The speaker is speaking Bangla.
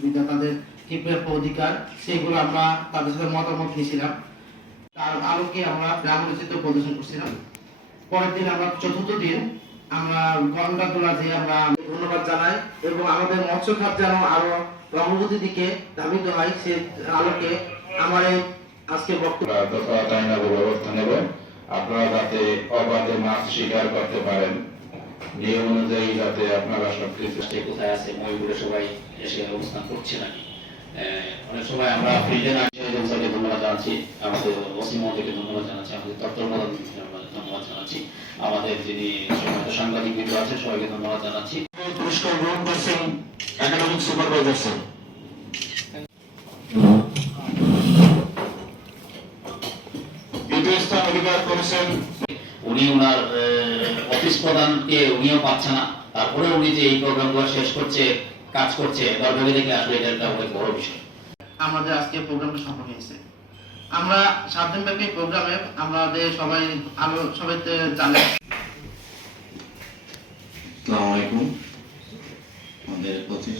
সুবিধা, তাদের কি প্রাপ্য অধিকার, সেগুলো আমরা তাদের সাথে মতামত নিয়েছিলাম। তার আলোকে আমরা গ্রামের চিত্র প্রদর্শন করছিলাম। পরের দিন আমরা চতুর্থ দিন আমরা গঙ্গা তোলা দিয়ে আমরা ধন্যবাদ জানাই এবং আমাদের মৎস্য খাত যেন আরো অগ্রগতির দিকে ধাবিত হয় সে আলোকে আমার এই আজকে বক্তব্য ব্যবস্থা নেব। আপনারা যাতে অবাধে মাছ শিকার করতে পারেন, নিয়ম অনুযায়ী যাতে আপনারা সবকিছু কোথায় আছে ময়ূরে সবাই এসে অবস্থান করছে নাকি। অনেক সময় আমরা ফিল্ডে না স্যারকে ধন্যবাদ জানাচ্ছি, আমাদের ওসি মহোদয়কে ধন্যবাদ জানাচ্ছি, আমাদের তত্ত্বাবধান ধন্যবাদ জানাচ্ছি, আমাদের যিনি সাংবাদিক বিন্দু আছেন সবাইকে ধন্যবাদ জানাচ্ছি। পুরস্কার গ্রহণ করছেন একাডেমিক সুপারভাইজার স্যার। দ্বিতীয় স্থান অধিকার করেছেন উনি ওনার অফিস প্রধানকে উনিও পাচ্ছে না, তারপরে উনি যে এই প্রোগ্রামগুলো শেষ করছে, কাজ করছে, এবার ভেবে দেখলে আসলে এটা একটা অনেক বড় বিষয়। আমাদের আজকে প্রোগ্রামটা সফল হয়েছে। আমরা 7 দিন ব্যাপী প্রোগ্রামে আমাদের সবাই জানে। আসসালামু আলাইকুম। আমাদের 25